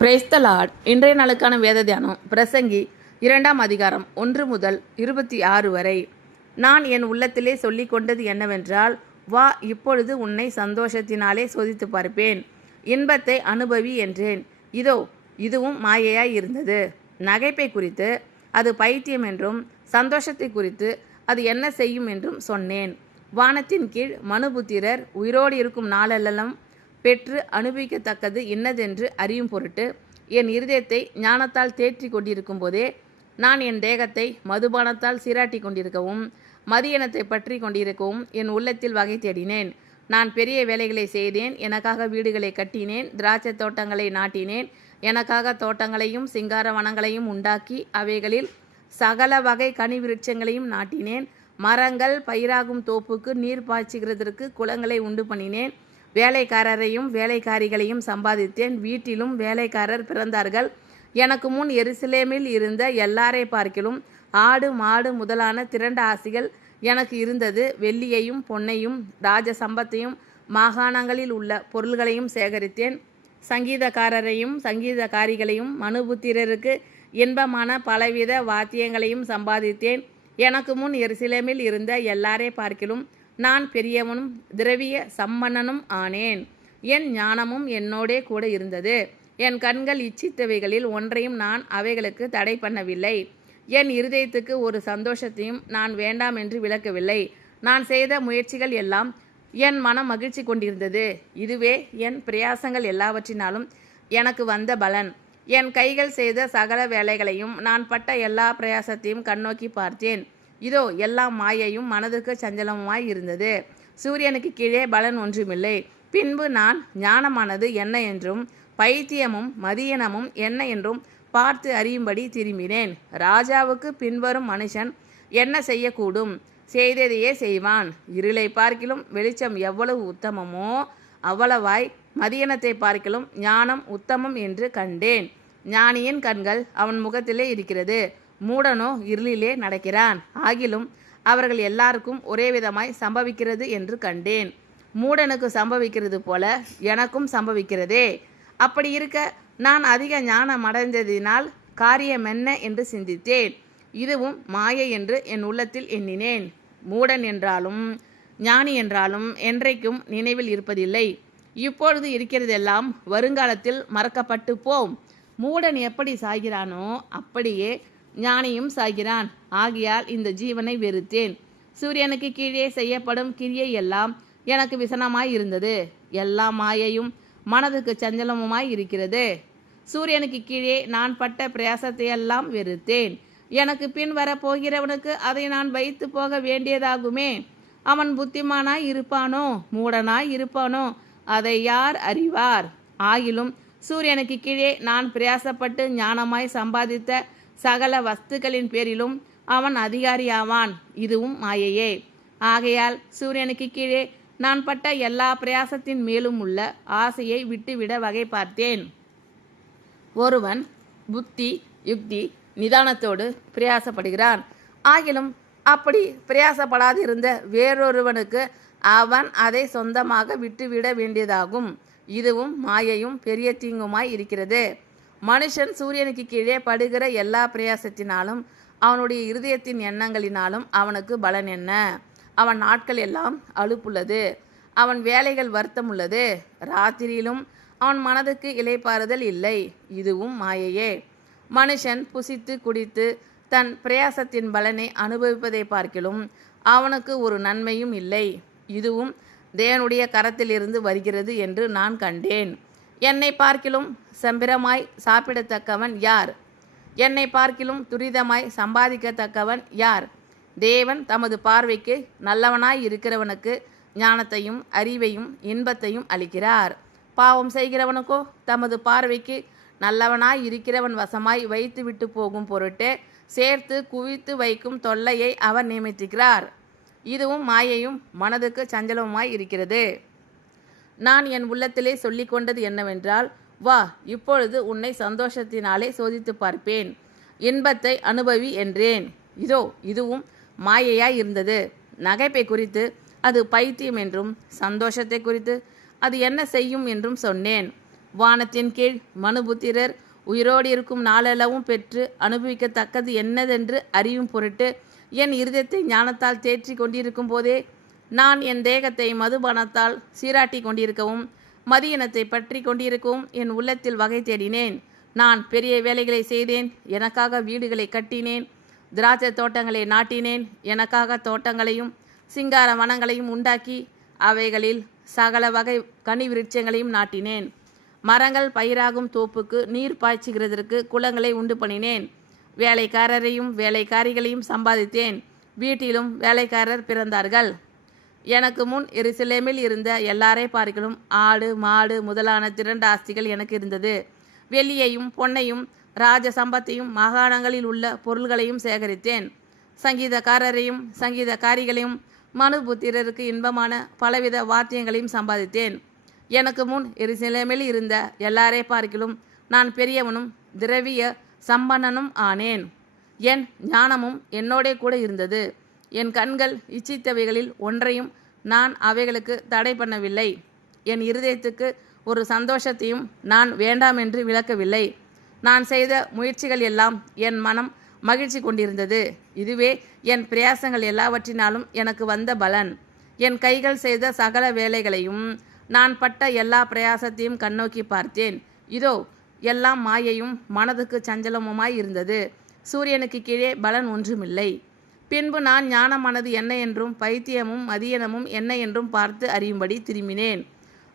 Praise the Lord. இன்றைய நாளுக்கான வேத தியானம் பிரசங்கி 2ஆம் அதிகாரம் 1 முதல் 26 வரை. நான் என் உள்ளத்திலே சொல்லிக் கொண்டது என்னவென்றால், வா, இப்பொழுது உன்னை சந்தோஷத்தினாலே சோதித்து பார்ப்பேன், இன்பத்தை அனுபவி என்றேன். இதோ இதுவும் மாயையாய் இருந்தது. நகைப்பை குறித்து அது பைத்தியம் என்றும், சந்தோஷத்தை குறித்து அது என்ன செய்யும் என்றும் சொன்னேன். வானத்தின் கீழ் மனுபுத்திரர் உயிரோடு இருக்கும் நாளெல்லாம் பெற்று அனுபவிக்கத்தக்கது இன்னதென்று அறியும் பொருட்டு என் இருதயத்தை ஞானத்தால் தேற்றி கொண்டிருக்கும் போதே நான் என் தேகத்தை மதுபானத்தால் சீராட்டி கொண்டிருக்கவும் மதியனத்தை பற்றி கொண்டிருக்கவும் என் உள்ளத்தில் வகை தேடினேன். நான் பெரிய வேலைகளை செய்தேன். எனக்காக வீடுகளை கட்டினேன், திராட்சை தோட்டங்களை நாட்டினேன், எனக்காக தோட்டங்களையும் சிங்கார வனங்களையும் உண்டாக்கி அவைகளில் சகல வகை கனி விருட்சங்களையும் நாட்டினேன். மரங்கள் பயிராகும் தோப்புக்கு நீர் பாய்ச்சுகிறதற்கு குளங்களை உண்டு பண்ணினேன். வேலைக்காரரையும் வேலைக்காரிகளையும் சம்பாதித்தேன். வீட்டிலும் வேலைக்காரர் பிறந்தார்கள். எனக்கு முன் எருசலேமில் இருந்த எல்லாரை பார்க்கிலும் ஆடு மாடு முதலான திரண்ட ஆசிகள் எனக்கு இருந்தது. வெள்ளியையும் பொன்னையும் ராஜ சம்பத்தையும் மாகாணங்களில் உள்ள பொருள்களையும் சேகரித்தேன். சங்கீதக்காரரையும் சங்கீதக்காரிகளையும் மனுபுத்திரருக்கு இன்பமான பலவித வாத்தியங்களையும் சம்பாதித்தேன். எனக்கு முன் எருசலேமில் இருந்த எல்லாரை பார்க்கிலும் நான் பெரியவனும் திரவிய சம்பன்னனும் ஆனேன். என் ஞானமும் என்னோடே கூட இருந்தது. என் கண்கள் இச்சித்தவைகளில் ஒன்றையும் நான் அவைகளுக்கு தடை பண்ணவில்லை. என் இருதயத்துக்கு ஒரு சந்தோஷத்தையும் நான் வேண்டாம் என்று விளக்கவில்லை. நான் செய்த முயற்சிகள் எல்லாம் என் மனம் மகிழ்ச்சி கொண்டிருந்தது. இதுவே என் பிரயாசங்கள் எல்லாவற்றினாலும் எனக்கு வந்த பலன். என் கைகள் செய்த சகல வேலைகளையும் நான் பட்ட எல்லா பிரயாசத்தையும் கண்ணோக்கி பார்த்தேன். இதோ எல்லாம் மாயையும் மனதுக்கு சஞ்சலமுமாய் இருந்தது. சூரியனுக்கு கீழே பலன் ஒன்றுமில்லை. பின்பு நான் ஞானமானது என்ன என்றும் பைத்தியமும் மதியனமும் என்ன என்றும் பார்த்து அறியும்படி திரும்பினேன். ராஜாவுக்கு பின்வரும் மனுஷன் என்ன செய்யக்கூடும்? செய்ததையே செய்வான். இருளை பார்க்கிலும் வெளிச்சம் எவ்வளவு உத்தமமோ அவ்வளவாய் மதியனத்தை பார்க்கிலும் ஞானம் உத்தமம் என்று கண்டேன். ஞானியின் கண்கள் அவன் முகத்திலே இருக்கிறது, மூடனோ இருளிலே நடக்கிறான். ஆகிலும் அவர்கள் எல்லாருக்கும் ஒரே விதமாய் சம்பவிக்கிறது என்று கண்டேன். மூடனுக்கு சம்பவிக்கிறது போல எனக்கும் சம்பவிக்கிறதே. அப்படி இருக்க நான் அதிக ஞானம் அடைந்ததினால் காரியம் என்ன என்று சிந்தித்தேன். இதுவும் மாயை என்று என் உள்ளத்தில் எண்ணினேன். மூடன் என்றாலும் ஞானி என்றாலும் என்றைக்கும் நினைவில் இருப்பதில்லை. இப்பொழுது இருக்கிறதெல்லாம் வருங்காலத்தில் மறக்கப்பட்டு போம். மூடன் எப்படி சாகிறானோ அப்படியே ஞானியும் சாகிறான். ஆகையால் இந்த ஜீவனை வெறுத்தேன். சூரியனுக்கு கீழே செய்யப்படும் கிரியை எல்லாம் எனக்கு விசனமாய் இருந்தது. எல்லா மாயையும் மனதுக்கு சஞ்சலமுமாய் இருக்கிறது. சூரியனுக்கு கீழே நான் பட்ட பிரயாசத்தையெல்லாம் வெறுத்தேன். எனக்கு பின் வரப்போகிறவனுக்கு அதை நான் வைத்து போக வேண்டியதாகுமே. அவன் புத்திமானாய் இருப்பானோ மூடனாய் இருப்பானோ அதை யார் அறிவார்? ஆகிலும் சூரியனுக்கு கீழே நான் பிரயாசப்பட்டு ஞானமாய் சம்பாதித்த சகல வஸ்துக்களின் பேரிலும் அவன் அதிகாரியாவான். இதுவும் மாயையே. ஆகையால் சூரியனுக்கு கீழே நான் பட்ட எல்லா பிரயாசத்தின் மேலும் உள்ள ஆசையை விட்டுவிட வகை பார்த்தேன். ஒருவன் புத்தி யுக்தி நிதானத்தோடு பிரயாசப்படுகிறான். ஆகிலும் அப்படி பிரயாசப்படாதிருந்த வேறொருவனுக்கு அவன் அதை சொந்தமாக விட்டுவிட வேண்டியதாகும். இதுவும் மாயையும் பெரிய தீங்குமாய் இருக்கிறது. மனுஷன் சூரியனுக்கு கீழே படுகிற எல்லா பிரயாசத்தினாலும் அவனுடைய இருதயத்தின் எண்ணங்களினாலும் அவனுக்கு பலன் என்ன? அவன் நாட்கள் எல்லாம் அலுப்புள்ளது, அவன் வேலைகள் வருத்தம் உள்ளது. ராத்திரியிலும் அவன் மனதுக்கு இளைப்பாறுதல் இல்லை. இதுவும் மாயையே. மனுஷன் புசித்து குடித்து தன் பிரயாசத்தின் பலனை அனுபவிப்பதை பார்க்கிலும் அவனுக்கு ஒரு நன்மையும் இல்லை. இதுவும் தேவனுடைய கரத்திலிருந்து வருகிறது என்று நான் கண்டேன். என்னை பார்க்கிலும் செம்பிரமாய் சாப்பிடத்தக்கவன் யார்? என்னை பார்க்கிலும் துரிதமாய் சம்பாதிக்கத்தக்கவன் யார்? தேவன் தமது பார்வைக்கு நல்லவனாய் இருக்கிறவனுக்கு ஞானத்தையும் அறிவையும் இன்பத்தையும் அளிக்கிறார். பாவம் செய்கிறவனுக்கோ தமது பார்வைக்கு நல்லவனாய் இருக்கிறவன் வசமாய் வைத்து விட்டு போகும் பொருட்டே சேர்த்து குவித்து வைக்கும் தொல்லையை அவர் நியமித்திருக்கிறார். இதுவும் மாயையும் மனதுக்கு சஞ்சலமுமாய் இருக்கிறது. நான் என் உள்ளத்திலே சொல்லிக் கொண்டது என்னவென்றால், வா, இப்பொழுது உன்னை சந்தோஷத்தினாலே சோதித்து பார்ப்பேன், இன்பத்தை அனுபவி என்றேன். இதோ இதுவும் மாயையாய் இருந்தது. நகைப்பை குறித்து அது பைத்தியம் என்றும் சந்தோஷத்தை குறித்து அது என்ன செய்யும் என்றும் சொன்னேன். வானத்தின் கீழ் மனுபுத்திரர் உயிரோடு இருக்கும் நாளளவும் பெற்று அனுபவிக்கத்தக்கது என்னதென்று அறியும் பொருட்டு என் இருதயத்தை ஞானத்தால் தேற்றி கொண்டிருக்கும் போதே நான் என் தேகத்தை மதுபானத்தால் சீராட்டி கொண்டிருக்கவும் மதியினத்தை பற்றி கொண்டிருக்கவும் என் உள்ளத்தில் வகை தேடினேன். நான் பெரிய வேலைகளை செய்தேன், எனக்காக வீடுகளை கட்டினேன், திராட்சை தோட்டங்களை நாட்டினேன், எனக்காக தோட்டங்களையும் சிங்கார வனங்களையும் உண்டாக்கி அவைகளில் சகல வகை கனி விருட்சங்களையும் நாட்டினேன். மரங்கள் பயிராகும் தோப்புக்கு நீர் பாய்ச்சுகிறதற்கு குளங்களை உண்டு பண்ணினேன். வேலைக்காரரையும் வேலைக்காரிகளையும் சம்பாதித்தேன். வீட்டிலும் வேலைக்காரர் பிறந்தார்கள். எனக்கு முன் எருசலேமில் இருந்த எல்லாரை பார்க்கிலும் ஆடு மாடு முதலான திரண்ட ஆஸ்திகள் எனக்கு இருந்தது. வெள்ளியையும் பொன்னையும் ராஜ சம்பத்தையும் மாகாணங்களில் உள்ள பொருள்களையும் சேகரித்தேன். சங்கீதக்காரரையும் சங்கீதக்காரிகளையும் மனுபுத்திரருக்கு இன்பமான பலவித வாத்தியங்களையும் சம்பாதித்தேன். எனக்கு முன் எருசலேமில் இருந்த எல்லாரை பார்க்கிலும் நான் பெரியவனும் திரவிய சம்பன்னனும் ஆனேன். என் ஞானமும் என்னோடே கூட இருந்தது. என் கண்கள் இச்சித்தவைகளில் ஒன்றையும் நான் அவைகளுக்கு தடை பண்ணவில்லை. என் இருதயத்துக்கு ஒரு சந்தோஷத்தையும் நான் வேண்டாம் என்று விளக்கவில்லை. நான் செய்த முயற்சிகள் எல்லாம் என் மனம் மகிழ்ச்சி கொண்டிருந்தது. இதுவே என் பிரயாசங்கள் எல்லாவற்றினாலும் எனக்கு வந்த பலன். என் கைகள் செய்த சகல வேலைகளையும் நான் பட்ட எல்லா பிரயாசத்தையும் கண்ணோக்கி பார்த்தேன். இதோ எல்லாம் மாயையும் மனதுக்கு சஞ்சலமுமாய் இருந்தது. சூரியனுக்கு கீழே பலன் ஒன்றுமில்லை. பின்பு நான் ஞானமானது என்ன என்றும் பைத்தியமும் மதியனமும் என்ன என்றும் பார்த்து அறியும்படி திரும்பினேன்.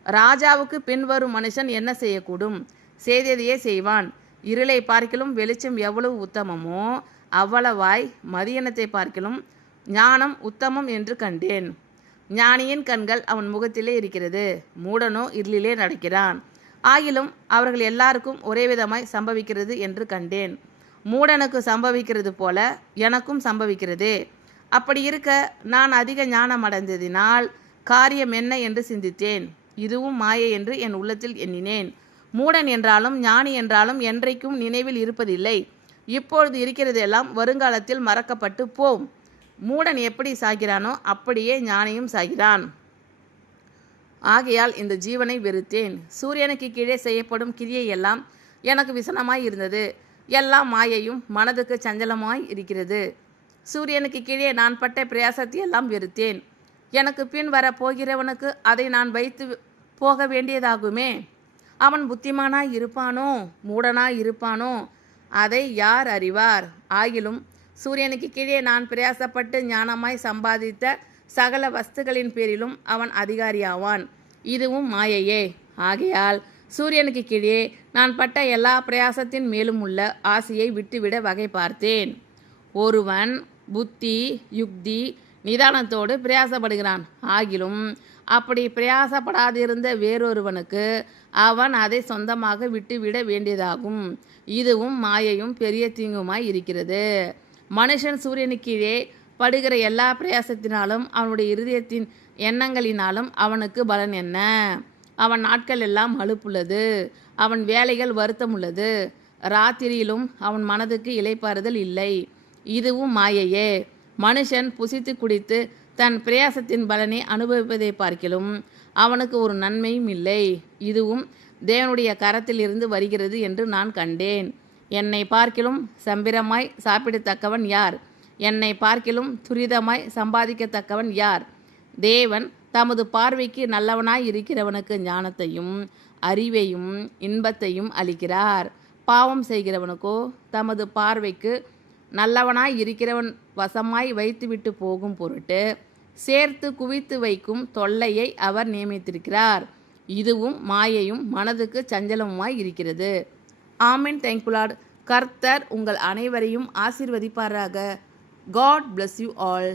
ராஜாவுக்கு பின்வரும் மனுஷன் என்ன செய்யக்கூடும்? செய்ததையே செய்வான். இருளை பார்க்கிலும் வெளிச்சம் எவ்வளவு உத்தமமோ அவ்வளவாய் மதியனத்தை பார்க்கிலும் ஞானம் உத்தமம் என்று கண்டேன். ஞானியின் கண்கள் அவன் முகத்திலே இருக்கிறது, மூடனோ இருளிலே நடக்கிறான். ஆகிலும் அவர்கள் எல்லாருக்கும் ஒரே விதமாய் சம்பவிக்கிறது என்று கண்டேன். மூடனுக்கு சம்பவிக்கிறது போல எனக்கும் சம்பவிக்கிறதே. அப்படி இருக்க நான் அதிக ஞானம் அடைந்ததினால் காரியம் என்ன என்று சிந்தித்தேன். இதுவும் மாயை என்று என் உள்ளத்தில் எண்ணினேன். மூடன் என்றாலும் ஞானி என்றாலும் என்றைக்கும் நினைவில் இருப்பதில்லை. இப்பொழுது இருக்கிறதெல்லாம் வருங்காலத்தில் மறக்கப்பட்டு போம். மூடன் எப்படி சாகிறானோ அப்படியே ஞானியும் சாகிறான். ஆகையால் இந்த ஜீவனை வெறுத்தேன். சூரியனுக்கு கீழே செய்யப்படும் கிரியை எல்லாம் எனக்கு விசனமாய் இருந்தது. எல்லாம் மாயையும் மனதுக்கு சஞ்சலமாய் இருக்கிறது. சூரியனுக்கு கீழே நான் பட்ட பிரயாசத்தை எல்லாம் வெறுத்தேன். எனக்கு பின் வர போகிறவனுக்கு அதை நான் வைத்து போக வேண்டியதாகுமே. அவன் புத்திமானாய் இருப்பானோ மூடனாய் இருப்பானோ அதை யார் அறிவார்? ஆகிலும் சூரியனுக்கு கீழே நான் பிரயாசப்பட்டு ஞானமாய் சம்பாதித்த சகல வஸ்துகளின் பேரிலும் அவன் அதிகாரியாவான். இதுவும் மாயையே. ஆகையால் சூரியனுக்கு கீழே நான் பட்ட எல்லா பிரயாசத்தின் மேலும் உள்ள ஆசையை விட்டுவிட வகை பார்த்தேன். ஒருவன் புத்தி யுக்தி நிதானத்தோடு பிரயாசப்படுகிறான். ஆகிலும் அப்படி பிரயாசப்படாதிருந்த வேறொருவனுக்கு அவன் அதை சொந்தமாக விட்டுவிட வேண்டியதாகும். இதுவும் மாயையும் பெரிய தீங்குமாய் இருக்கிறது. மனுஷன் சூரியனுக்கு கீழே படுகிற எல்லா பிரயாசத்தினாலும் அவனுடைய இருதயத்தின் எண்ணங்களினாலும் அவனுக்கு பலன் என்ன? அவன் நாட்கள் எல்லாம் அலுப்புள்ளது, அவன் வேலைகள் வருத்தமுள்ளது. ராத்திரியிலும் அவன் மனதுக்கு இளைப்பாறுதல் இல்லை. இதுவும் மாயையே. மனுஷன் புசித்து குடித்து தன் பிரயாசத்தின் பலனை அனுபவிப்பதை பார்க்கிலும் அவனுக்கு ஒரு நன்மையும் இல்லை. இதுவும் தேவனுடைய கரத்தில் இருந்து வருகிறது என்று நான் கண்டேன். என்னை பார்க்கிலும் சம்பிரமாய் சாப்பிடத்தக்கவன் யார்? என்னை பார்க்கிலும் துரிதமாய் சம்பாதிக்கத்தக்கவன் யார்? தேவன் தமது பார்வைக்கு நல்லவனாய் இருக்கிறவனுக்கு ஞானத்தையும் அறிவையும் இன்பத்தையும் அளிக்கிறார். பாவம் செய்கிறவனுக்கோ தமது பார்வைக்கு நல்லவனாய் இருக்கிறவன் வசமாய் வைத்துவிட்டு போகும் பொருட்டு சேர்த்து குவித்து வைக்கும் தொல்லையை அவர் நியமித்திருக்கிறார். இதுவும் மாயையும் மனதுக்கு சஞ்சலமுமாய் இருக்கிறது. ஆமென். Thank you Lord. கர்த்தர் உங்கள் அனைவரையும் ஆசீர்வதிப்பாராக. God bless you all.